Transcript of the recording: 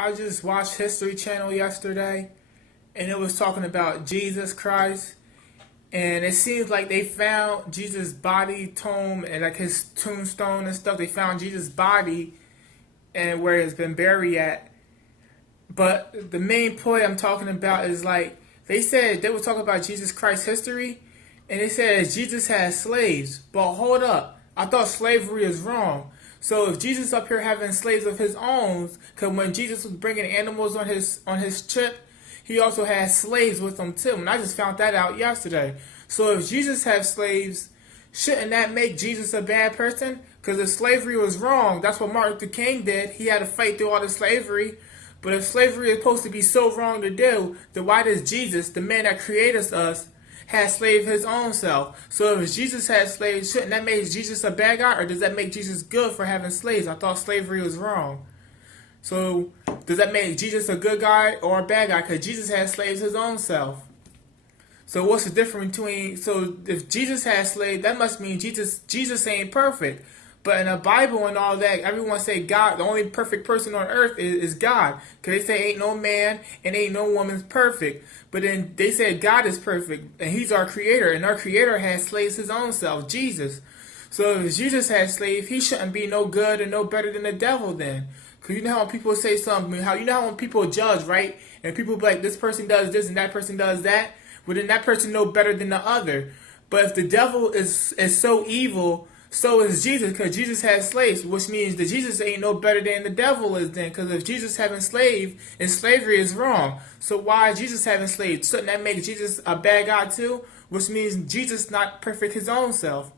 I just watched History Channel yesterday, and it was talking about Jesus Christ, and it seems like they found Jesus' body tomb and like his tombstone and stuff. They found Jesus' body and where it's been buried at. But the main point I'm talking about is like they said they were talking about Jesus Christ's history, and they said Jesus had slaves. But hold up, I thought slavery is wrong. So if Jesus up here having slaves of his own, because when Jesus was bringing animals on his trip, he also had slaves with him too. And I just found that out yesterday. So if Jesus had slaves, shouldn't that make Jesus a bad person? Because if slavery was wrong, that's what Martin Luther King did. He had to fight through all the slavery. But if slavery is supposed to be so wrong to do, then why does Jesus, the man that created us, had slave his own self? So if Jesus had slaves, shouldn't that make Jesus a bad guy, or does that make Jesus good for having slaves? I thought slavery was wrong. So does that make Jesus a good guy or a bad guy? Because Jesus had slaves his own self. So what's the difference between? So if Jesus had slaves, that must mean Jesus ain't perfect. But in the Bible and all that, everyone say God, the only perfect person on earth is God. Because they say ain't no man and ain't no woman's perfect. But then they said God is perfect and he's our creator. And our creator has slaves his own self, Jesus. So if Jesus had slaves, he shouldn't be no good and no better than the devil then. Because you know how when people say something, you know how when people judge, right? And people be like, this person does this and that person does that. Well, then that person know better than the other. But if the devil is so evil, so is Jesus, because Jesus has slaves, which means that Jesus ain't no better than the devil is then. Because if Jesus having slaves, and slavery is wrong. So why is Jesus having slaves? Shouldn't that make Jesus a bad guy too? Which means Jesus not perfect his own self.